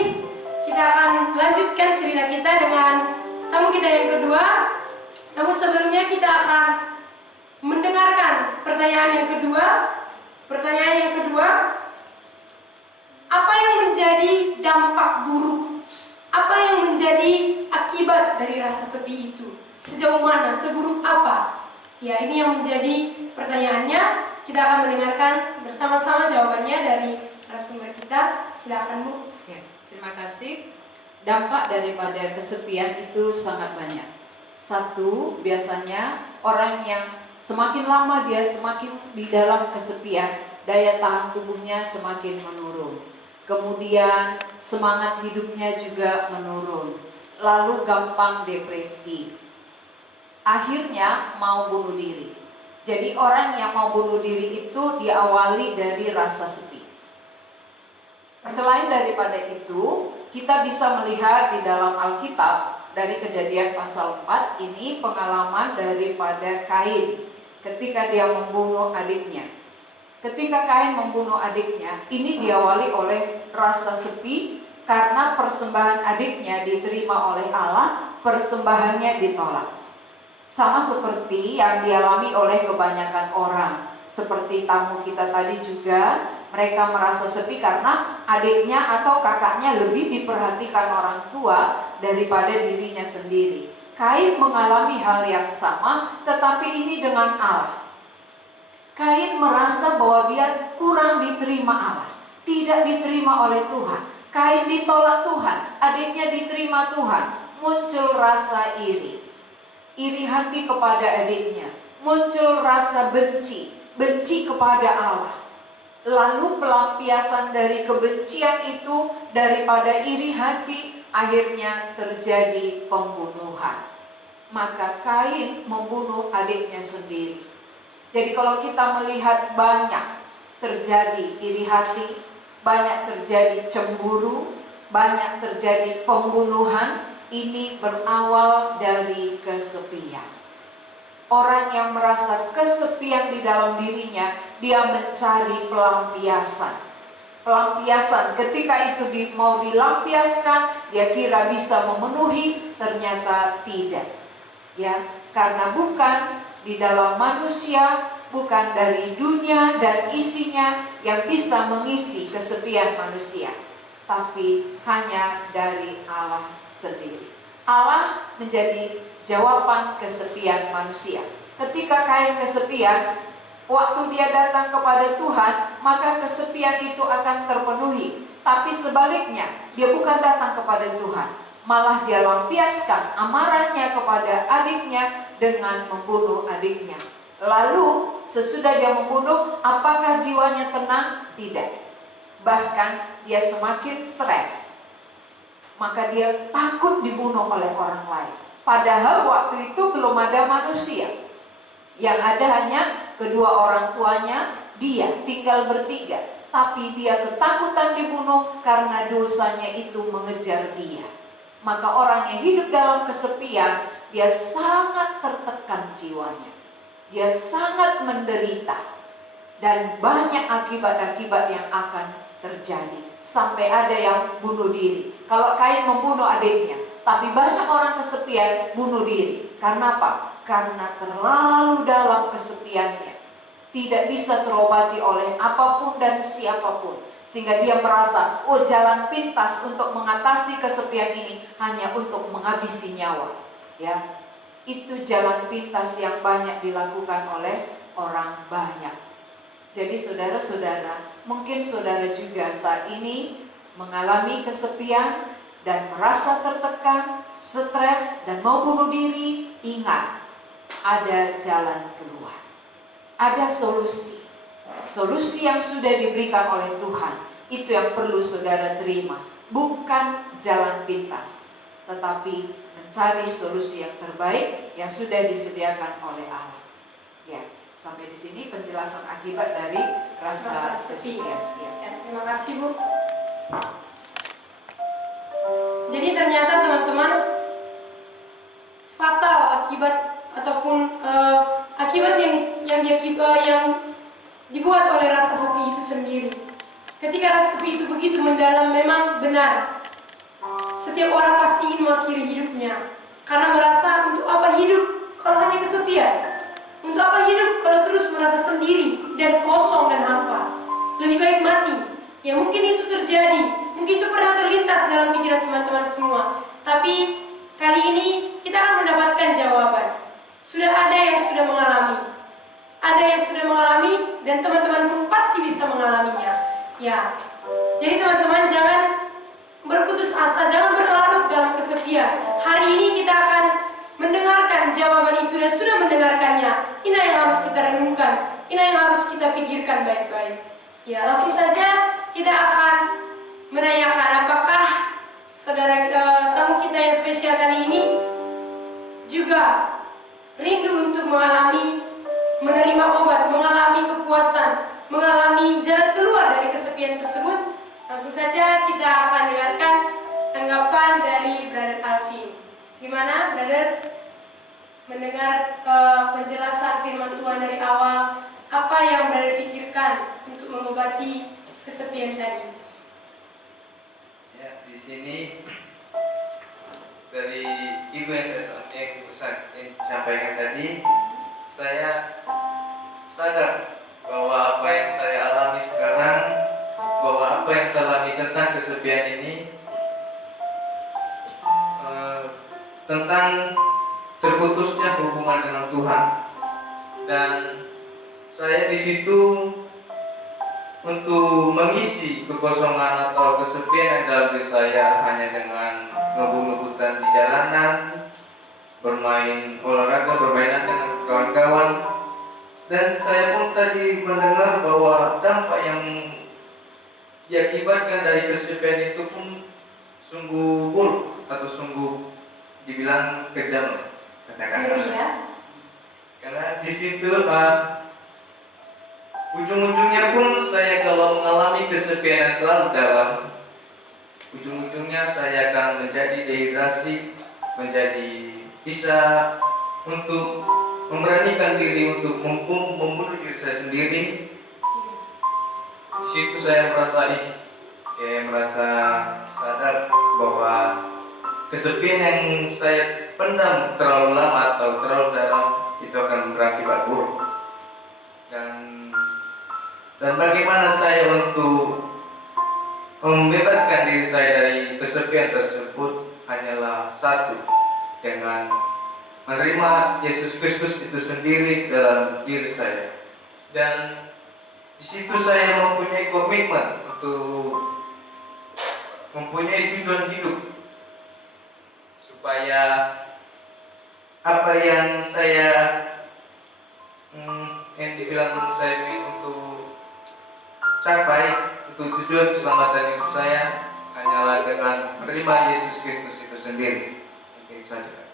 kita akan lanjutkan cerita kita dengan tamu kita yang kedua. Namun sebelumnya kita akan mendengarkan pertanyaan yang kedua. Pertanyaan yang kedua, apa yang menjadi dampak buruk? Apa yang menjadi akibat dari rasa sepi itu? Sejauh mana? Seburuk apa? Ya, ini yang menjadi pertanyaannya. Kita akan mendengarkan bersama-sama jawabannya dari narasumber kita. Silakan Bu. Ya, terima kasih. Dampak daripada kesepian itu sangat banyak. Satu, biasanya orang yang semakin lama dia semakin di dalam kesepian, daya tahan tubuhnya semakin menurun. Kemudian semangat hidupnya juga menurun. Lalu gampang depresi. Akhirnya mau bunuh diri. Jadi orang yang mau bunuh diri itu diawali dari rasa sepi. Selain daripada itu, kita bisa melihat di dalam Alkitab dari Kejadian pasal 4 ini pengalaman daripada Kain ketika dia membunuh adiknya. Ketika Kain membunuh adiknya, ini diawali oleh rasa sepi karena persembahan adiknya diterima oleh Allah, persembahannya ditolak. Sama seperti yang dialami oleh kebanyakan orang. Seperti tamu kita tadi juga, mereka merasa sepi karena adiknya atau kakaknya lebih diperhatikan orang tua daripada dirinya sendiri. Kain mengalami hal yang sama, tetapi ini dengan Allah. Kain merasa bahwa dia kurang diterima Allah, tidak diterima oleh Tuhan. Kain ditolak Tuhan, adiknya diterima Tuhan. Muncul rasa iri hati kepada adiknya. Muncul rasa benci kepada Allah. Lalu pelampiasan dari kebencian itu daripada iri hati akhirnya terjadi pembunuhan. Maka Kain membunuh adiknya sendiri. Jadi kalau kita melihat banyak terjadi iri hati, banyak terjadi cemburu, banyak terjadi pembunuhan, ini berawal dari kesepian. Orang yang merasa kesepian di dalam dirinya, dia mencari pelampiasan. Pelampiasan, ketika itu mau dilampiaskan, dia kira bisa memenuhi, ternyata tidak. Ya, karena bukan di dalam manusia, bukan dari dunia dan isinya yang bisa mengisi kesepian manusia, tapi hanya dari Allah sendiri. Allah menjadi jawaban kesepian manusia. Ketika Kain kesepian, waktu dia datang kepada Tuhan, maka kesepian itu akan terpenuhi. Tapi sebaliknya, dia bukan datang kepada Tuhan, malah dia lampiaskan amarahnya kepada adiknya dengan membunuh adiknya. Lalu sesudah dia membunuh, apakah jiwanya tenang? Tidak. Bahkan dia semakin stres. Maka dia takut dibunuh oleh orang lain. Padahal waktu itu belum ada manusia. Yang ada hanya kedua orang tuanya, dia tinggal bertiga. Tapi dia ketakutan dibunuh karena dosanya itu mengejar dia. Maka orang yang hidup dalam kesepian, dia sangat tertekan jiwanya. Dia sangat menderita. Dan banyak akibat-akibat yang akan terjadi. Sampai ada yang bunuh diri. Kalau Kain membunuh adiknya. Tapi banyak orang kesepian bunuh diri. Karena apa? Karena terlalu dalam kesepiannya. Tidak bisa terobati oleh apapun dan siapapun. Sehingga dia merasa, oh jalan pintas untuk mengatasi kesepian ini hanya untuk menghabisi nyawa. Ya, itu jalan pintas yang banyak dilakukan oleh orang banyak. Jadi saudara-saudara, mungkin saudara juga saat ini mengalami kesepian dan merasa tertekan, stres, dan mau bunuh diri. Ingat, ada jalan keluar. Ada solusi. Solusi yang sudah diberikan oleh Tuhan. Itu yang perlu saudara terima. Bukan jalan pintas, tetapi mencari solusi yang terbaik yang sudah disediakan oleh Allah. Ya, sampai di sini penjelasan akibat dari rasa kesepian. Ya, terima kasih Bu. Jadi ternyata teman-teman, fatal akibat ataupun akibat yang dibuat oleh rasa sepi itu sendiri. Ketika rasa sepi itu begitu mendalam, memang benar setiap orang pasti ingin mengakhiri hidupnya, karena merasa untuk apa hidup kalau hanya kesepian? Untuk apa hidup kalau terus merasa sendiri dan kosong dan hampa? Lebih baik mati. Ya mungkin itu terjadi, mungkin itu pernah terlintas dalam pikiran teman-teman semua. Tapi kali ini kita akan mendapatkan jawaban. Sudah ada yang sudah mengalami. Ada yang sudah mengalami dan teman-teman pun pasti bisa mengalaminya. Ya. Jadi teman-teman jangan berputus asa, jangan berlarut dalam kesepian. Hari ini kita akan mendengarkan jawaban itu dan sudah mendengarkannya. Ini yang harus kita renungkan. Ini yang harus kita pikirkan baik-baik. Ya, langsung saja kita akan menanyakan apakah saudara tamu kita yang spesial kali ini juga rindu untuk menerima obat, mengalami kepuasan, mengalami jalan keluar dari kesepian tersebut. Langsung saja kita akan dengarkan tanggapan dari Brother Alvin. Gimana, Brother? Mendengar penjelasan firman Tuhan dari awal, apa yang Brother pikirkan untuk mengobati kesepian tadi? Ya, di sini dari ibu yang saya sampaikan tadi, saya sadar bahwa apa yang saya alami sekarang, bahwa apa yang saya alami tentang kesepian ini tentang terputusnya hubungan dengan Tuhan. Dan saya di situ untuk mengisi kekosongan atau kesepian yang dalam diri saya hanya dengan ngebut-ngebutan di jalanan, bermain olahraga, bermainan dengan kawan-kawan. Dan saya pun tadi mendengar bahwa dampak yang diakibatkan dari kesepian itu pun sungguh buruk atau sungguh dibilang kejam, katakan. Ya. Karena di situ ujung-ujungnya pun saya kalau mengalami kesepian yang terlalu dalam, ujung-ujungnya saya akan menjadi dehidrasi, menjadi bisa untuk memberanikan diri untuk membunuh diri saya sendiri. Di situ saya merasa sadar bahwa kesepian yang saya pendam terlalu lama atau terlalu dalam itu akan berakibat buruk. Dan bagaimana saya untuk membebaskan diri saya dari kesepian tersebut hanyalah satu, dengan menerima Yesus Kristus itu sendiri dalam diri saya. Dan di situ saya mempunyai komitmen untuk mempunyai tujuan hidup, supaya apa yang saya yang dibilang saya ingin untuk capai, untuk tujuan keselamatan hidup saya hanyalah dengan menerima Yesus Kristus itu sendiri. Mungkin saja.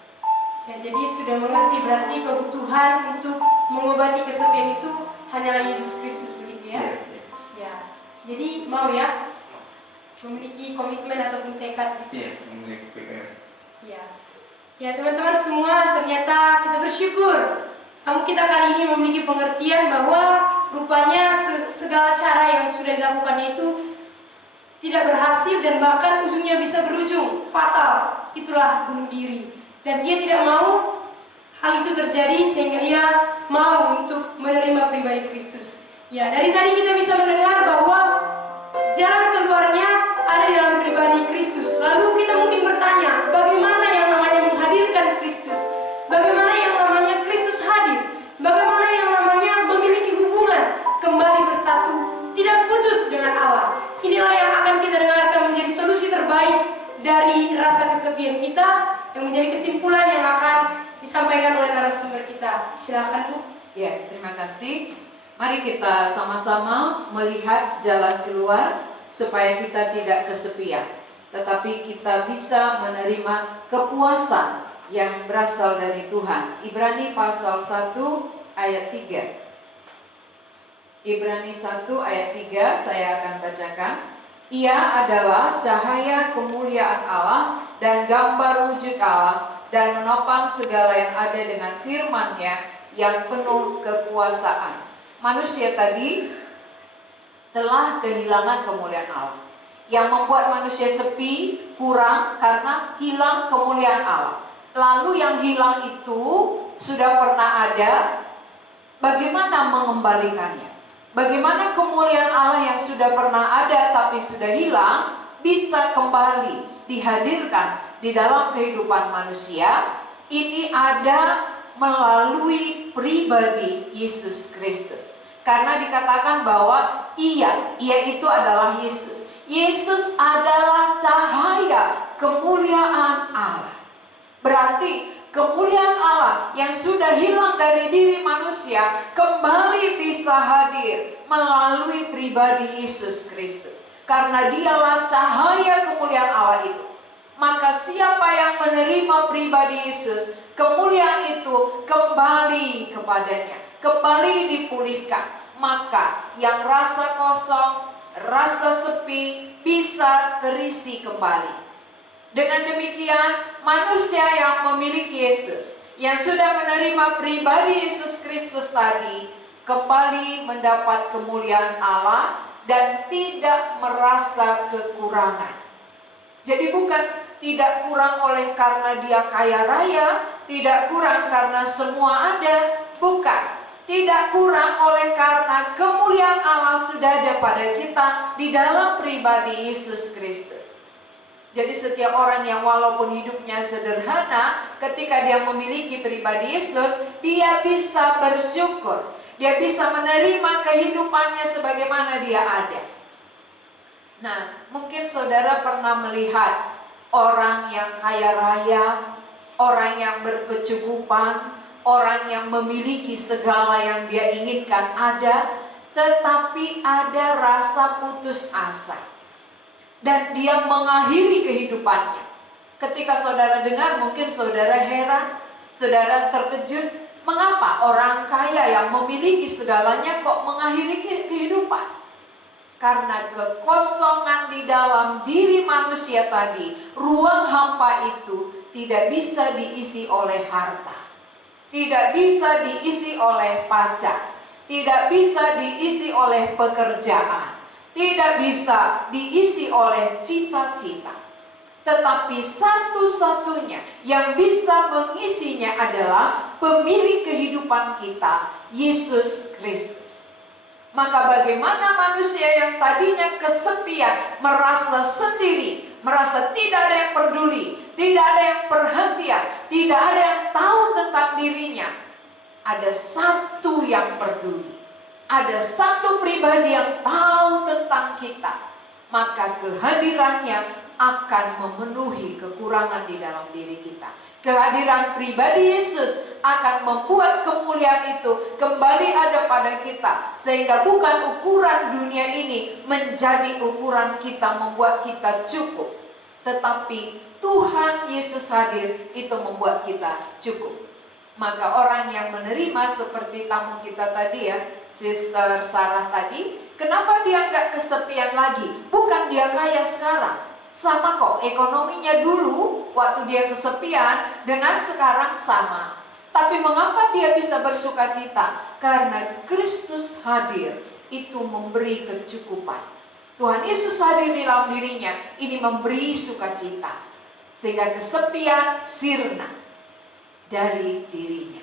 Ya, jadi sudah mengerti berarti kebutuhan untuk mengobati kesepian itu hanyalah Yesus Kristus, begitu ya? Ya. Jadi mau ya memiliki komitmen ataupun tekad gitu. Iya, memiliki pikiran. Ya. Ya, teman-teman semua, ternyata kita bersyukur kamu kita kali ini memiliki pengertian bahwa rupanya segala cara yang sudah dilakukannya itu tidak berhasil dan bahkan ujungnya bisa berujung fatal. Itulah bunuh diri. Dan dia tidak mau hal itu terjadi sehingga ia mau untuk menerima pribadi Kristus. Ya, dari tadi kita bisa mendengar bahwa jalan keluarnya ada di dalam pribadi Kristus. Lalu kita mungkin bertanya, bagaimana yang namanya menghadirkan Kristus? Bagaimana yang namanya Kristus hadir? Bagaimana yang namanya memiliki hubungan kembali bersatu, tidak putus dengan Allah? Inilah yang akan kita dengarkan menjadi solusi terbaik dari rasa kesepian kita, yang menjadi kesimpulan yang akan disampaikan oleh narasumber kita. Silakan, Bu. Ya, terima kasih. Mari kita sama-sama melihat jalan keluar supaya kita tidak kesepian, tetapi kita bisa menerima kepuasan yang berasal dari Tuhan. Ibrani pasal 1 ayat 3. Ibrani 1 ayat 3 saya akan bacakan. Ia adalah cahaya kemuliaan Allah dan gambar wujud Allah, dan menopang segala yang ada dengan firman-Nya yang penuh kekuasaan. Manusia tadi telah kehilangan kemuliaan Allah. Yang membuat manusia sepi, kurang karena hilang kemuliaan Allah. Lalu yang hilang itu sudah pernah ada, bagaimana mengembalikannya? Bagaimana kemuliaan Allah yang sudah pernah ada tapi sudah hilang bisa kembali dihadirkan di dalam kehidupan manusia? Ini ada melalui pribadi Yesus Kristus. Karena dikatakan bahwa ia itu adalah Yesus. Yesus adalah cahaya kemuliaan Allah. Berarti kemuliaan Allah yang sudah hilang dari diri manusia kembali bisa hadir melalui pribadi Yesus Kristus. Karena dialah cahaya kemuliaan Allah itu. Maka siapa yang menerima pribadi Yesus, kemuliaan itu kembali kepadanya, kembali dipulihkan. Maka yang rasa kosong, rasa sepi bisa terisi kembali. Dengan demikian, manusia yang memiliki Yesus, yang sudah menerima pribadi Yesus Kristus tadi, kembali mendapat kemuliaan Allah dan tidak merasa kekurangan. Jadi bukan tidak kurang oleh karena dia kaya raya, tidak kurang karena semua ada, bukan. Tidak kurang oleh karena kemuliaan Allah sudah ada pada kita di dalam pribadi Yesus Kristus. Jadi setiap orang yang walaupun hidupnya sederhana, ketika dia memiliki pribadi Yesus, dia bisa bersyukur. Dia bisa menerima kehidupannya sebagaimana dia ada. Nah, mungkin saudara pernah melihat orang yang kaya raya, orang yang berkecukupan, orang yang memiliki segala yang dia inginkan ada, tetapi ada rasa putus asa. Dan dia mengakhiri kehidupannya. Ketika saudara dengar, mungkin saudara heran, saudara terkejut. Mengapa orang kaya yang memiliki segalanya kok mengakhiri kehidupan? Karena kekosongan di dalam diri manusia tadi, ruang hampa itu tidak bisa diisi oleh harta. Tidak bisa diisi oleh pacar. Tidak bisa diisi oleh pekerjaan. Tidak bisa diisi oleh cita-cita. Tetapi satu-satunya yang bisa mengisinya adalah pemilik kehidupan kita, Yesus Kristus. Maka bagaimana manusia yang tadinya kesepian, merasa sendiri, merasa tidak ada yang peduli, tidak ada yang perhatian, tidak ada yang tahu tentang dirinya. Ada satu yang peduli. Ada satu pribadi yang tahu tentang kita, maka kehadirannya akan memenuhi kekurangan di dalam diri kita. Kehadiran pribadi Yesus akan membuat kemuliaan itu kembali ada pada kita, sehingga bukan ukuran dunia ini menjadi ukuran kita membuat kita cukup. tetapi Tuhan Yesus hadir itu membuat kita cukup. Maka orang yang menerima seperti tamu kita tadi ya, Sister Sarah tadi, kenapa dia nggak kesepian lagi? Bukan dia kaya sekarang, sama kok ekonominya dulu waktu dia kesepian dengan sekarang sama. Tapi mengapa dia bisa bersuka cita? Karena Kristus hadir itu memberi kecukupan. Tuhan Yesus hadir di dalam dirinya, ini memberi sukacita. Sehingga kesepian sirna dari dirinya.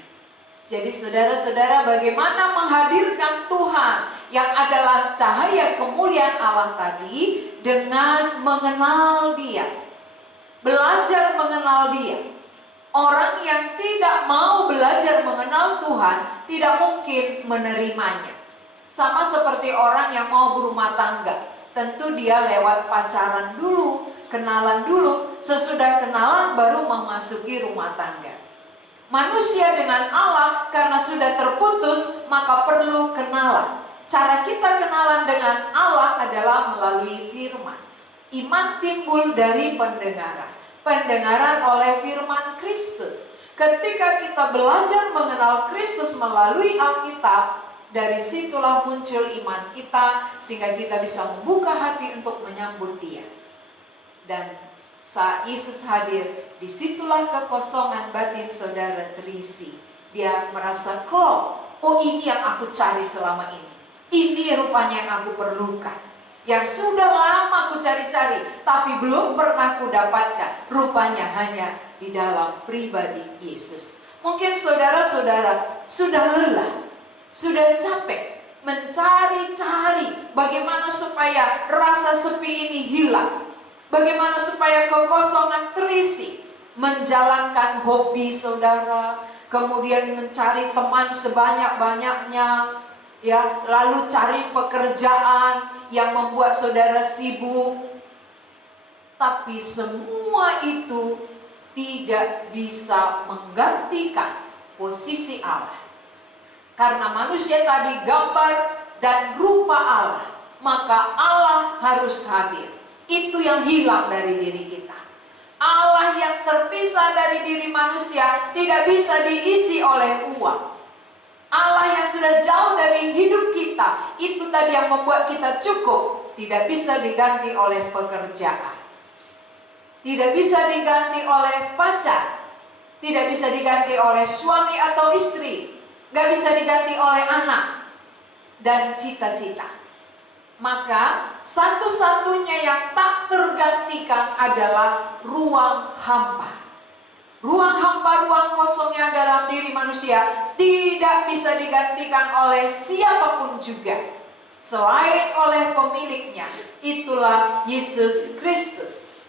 Jadi saudara-saudara, bagaimana menghadirkan Tuhan yang adalah cahaya kemuliaan Allah tadi dengan mengenal Dia. Belajar mengenal Dia. Orang yang tidak mau belajar mengenal Tuhan tidak mungkin menerimanya. Sama seperti orang yang mau berumah tangga. Tentu dia lewat pacaran dulu, kenalan dulu, sesudah kenalan baru memasuki rumah tangga. Manusia dengan Allah karena sudah terputus maka perlu kenalan. Cara kita kenalan dengan Allah adalah melalui firman. Iman timbul dari pendengaran. Pendengaran oleh firman Kristus. Ketika kita belajar mengenal Kristus melalui Alkitab, dari situlah muncul iman kita sehingga kita bisa membuka hati untuk menyambut Dia. Dan saat Yesus hadir, disitulah kekosongan batin saudara terisi. Dia merasa klop, oh ini yang aku cari selama ini. Ini rupanya yang aku perlukan. Yang sudah lama aku cari-cari, tapi belum pernah aku dapatkan. Rupanya hanya di dalam pribadi Yesus. Mungkin saudara-saudara sudah lelah, sudah capek mencari-cari bagaimana supaya rasa sepi ini hilang. Bagaimana supaya kekosongan terisi. Menjalankan hobi saudara, kemudian mencari teman sebanyak-banyaknya, ya, lalu cari pekerjaan yang membuat saudara sibuk. Tapi semua itu tidak bisa menggantikan posisi Allah. Karena manusia tadi gambar dan rupa Allah, maka Allah harus hadir. Itu yang hilang dari diri kita. Allah yang terpisah dari diri manusia tidak bisa diisi oleh uang. Allah yang sudah jauh dari hidup kita, itu tadi yang membuat kita cukup, tidak bisa diganti oleh pekerjaan. Tidak bisa diganti oleh pacar. Tidak bisa diganti oleh suami atau istri. Gak bisa diganti oleh anak dan cita-cita. Maka satu-satunya yang tak tergantikan adalah ruang hampa. Ruang hampa, ruang kosongnya dalam diri manusia tidak bisa digantikan oleh siapapun juga selain oleh pemiliknya. Itulah Yesus Kristus.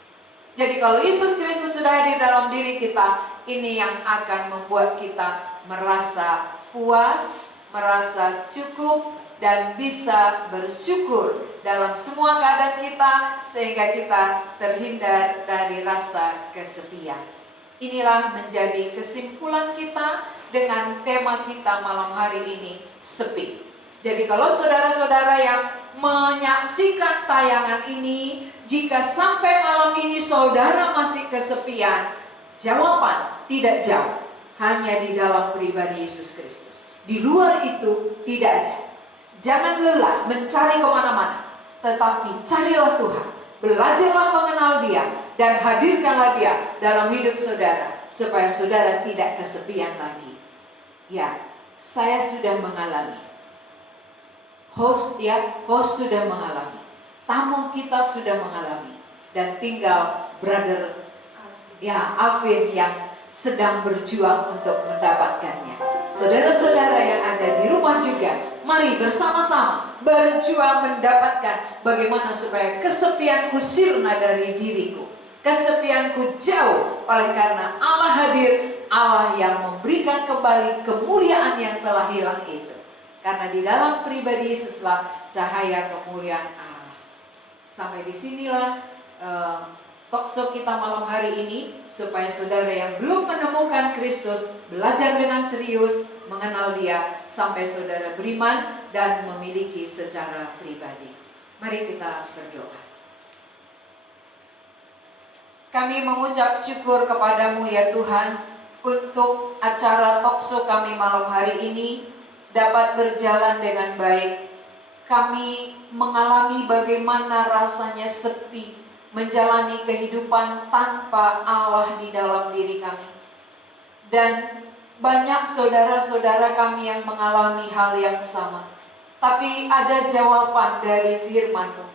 Jadi kalau Yesus Kristus sudah hadir dalam diri kita, ini yang akan membuat kita merasa puas, merasa cukup, dan bisa bersyukur dalam semua keadaan kita sehingga kita terhindar dari rasa kesepian. Inilah menjadi kesimpulan kita dengan tema kita malam hari ini, sepi. Jadi kalau saudara-saudara yang menyaksikan tayangan ini, jika sampai malam ini saudara masih kesepian, jawaban tidak jauh, hanya di dalam pribadi Yesus Kristus. Di luar itu tidak ada. Jangan lelah mencari kemana-mana, tetapi carilah Tuhan, belajarlah mengenal Dia, dan hadirkanlah Dia dalam hidup saudara, supaya saudara tidak kesepian lagi. Ya, saya sudah mengalami. Host sudah mengalami. Tamu kita sudah mengalami. Dan tinggal brother Alvin yang sedang berjuang untuk mendapatkannya. Saudara-saudara yang ada di rumah juga, mari bersama-sama berjuang mendapatkan bagaimana supaya kesepianku sirna dari diriku. Kesepianku jauh oleh karena Allah hadir, Allah yang memberikan kembali kemuliaan yang telah hilang itu. Karena di dalam pribadi Yesuslah cahaya kemuliaan Allah. Sampai disinilah talkshow kita malam hari ini, supaya saudara yang belum menemukan Kristus belajar dengan serius mengenal Dia sampai saudara beriman dan memiliki secara pribadi. Mari kita berdoa. Kami mengucap syukur kepadamu ya Tuhan, untuk acara talkshow kami malam hari ini dapat berjalan dengan baik. Kami mengalami bagaimana rasanya sepi, menjalani kehidupan tanpa Allah di dalam diri kami. Dan banyak saudara-saudara kami yang mengalami hal yang sama. Tapi ada jawaban dari firman-Mu,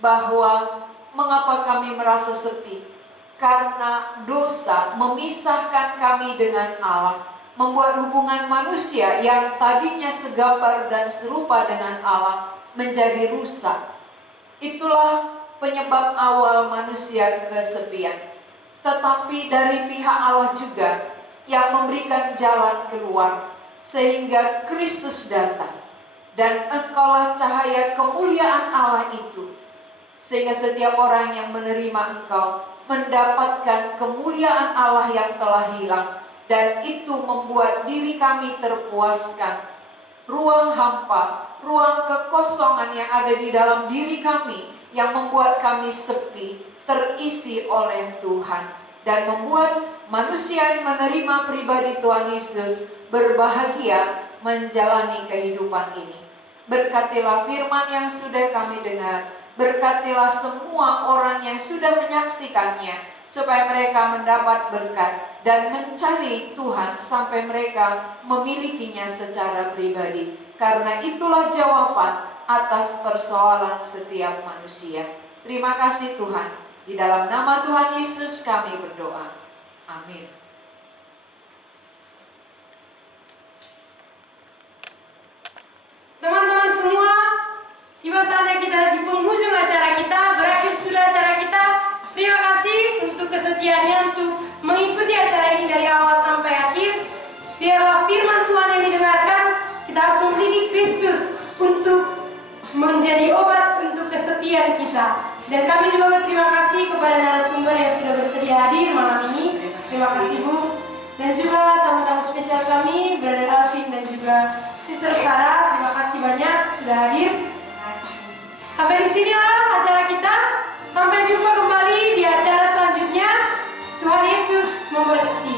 bahwa mengapa kami merasa sepi? Karena dosa memisahkan kami dengan Allah, membuat hubungan manusia yang tadinya segambar dan serupa dengan Allah menjadi rusak. Itulah penyebab awal manusia kesepian. Tetapi dari pihak Allah juga yang memberikan jalan keluar, sehingga Kristus datang. Dan Engkaulah cahaya kemuliaan Allah itu, sehingga setiap orang yang menerima Engkau mendapatkan kemuliaan Allah yang telah hilang, dan itu membuat diri kami terpuaskan. Ruang hampa, ruang kekosongan yang ada di dalam diri kami yang membuat kami sepi terisi oleh Tuhan, dan membuat manusia yang menerima pribadi Tuhan Yesus berbahagia menjalani kehidupan ini. Berkatilah firman yang sudah kami dengar. Berkatilah semua orang yang sudah menyaksikannya, supaya mereka mendapat berkat dan mencari Tuhan sampai mereka memilikinya secara pribadi. Karena itulah jawaban atas persoalan setiap manusia. Terima kasih Tuhan. Di dalam nama Tuhan Yesus kami berdoa. Amin. Teman-teman semua, tiba saatnya kita di penghujung acara kita, berakhir sudah acara kita. Terima kasih untuk kesetiaannya untuk mengikuti acara ini dari awal sampai akhir. Biarlah firman Tuhan yang didengarkan, kita harus memiliki Kristus untuk menjadi obat untuk kesepian kita. Dan kami juga berterima kasih kepada narasumber yang sudah bersedia hadir malam ini. Terima kasih Bu. Dan juga tamu-tamu spesial kami, Brother Alvin dan juga Sister Sarah. Terima kasih banyak sudah hadir. Sampai di sinilah acara kita. Sampai jumpa kembali di acara selanjutnya. Tuhan Yesus memberkati.